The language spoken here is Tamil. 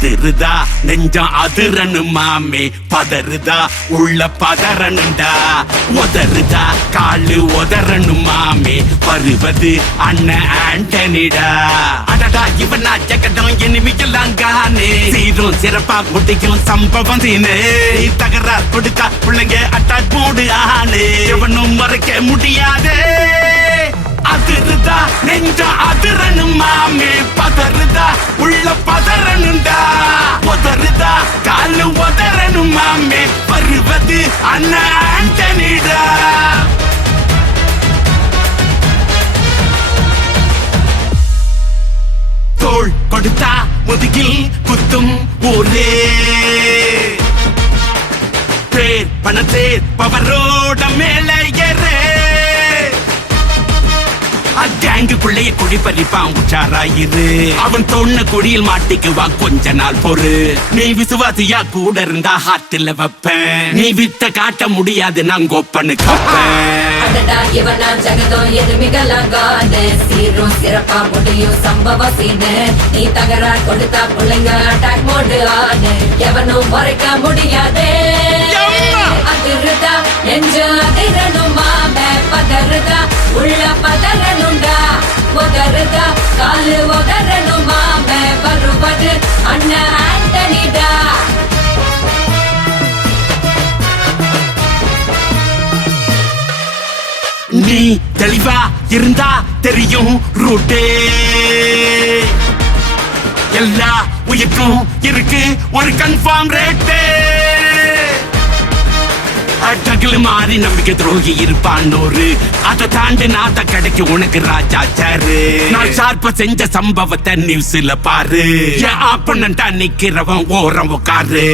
அதிருதா நெஞ்சம் அதிரனு மாமே பதறுதா உள்ள பதறனுண்டா உதறுதா காலு உதறனு மாமே வருவது அண்ணன் ஆண்டனிடா அடடா இவனா ஜகடம் எனிமிக்கலாம் காணே சீரும் சிறப்பா முடிக்கும் சம்பவம் சீனு தகராறு கொடுத்தா பிள்ளைங்க அட்டாக் போடு ஆனே எவனும் மறைக்க முடியாது அதிருதா நெஞ்ச அதிரனு மாமே பதறுதா உள்ள பதறனுண்டா உதறுதா காலு உதறனு மாமே வருவது அண்ணன் ஆண்டனிடா தோள் கொடுத்தா முதுகில் குத்தும் ஊரே பேர் பணத்தேர் பவரோட மேல ஏறே கேங்குக்குள்ளேயே குடி பறிப்பான் உச்சாராயிரு அவன் தொன்ன கொடியில் மாட்டிக்குவான் கொஞ்ச நாள் பொறு நீ விசுவாசியா கூட இருந்தா ஹார்ட்ல வைப்பேன் நீ வித்த காட்ட முடியாது நான் கொப்பனு அடடா இவனா ஜகதம் எதுமிகலாங்கானே சீரும் சிறப்பா முடியும் சம்பவ சீனு நீ தகராறு கொடுத்தா பிள்ளைங்க அட்டாக் மோடு ஆனு எவனும் மறைக்க முடியாதே அதிருதா நெஞ்சு அதிரணும் மாமே பதறுதா உள்ள பதறனுண்டா உதறுதா காலு உதறணும் மாமே வருவது அண்ணன் ஆண்டனிடா நீ தெளிவா இருந்தா தெரியும் ரூட்டே எல்லா உயிர்க்கும் இருக்கு ஒரு கன்ஃபார்ம் ரேட்டே அட்டகில் மாறி நம்பிக்கை துரோகி இருப்பான் அதை தாண்டி நாத்த கிடைக்கு உனக்கு ராஜா சாரு நான் ஷார்ப்ப செஞ்ச சம்பவத்தை நியூஸ்ல பாரு என் ஆப்பனண்டா நிக்கிறவன் ஓரம் உட்காரு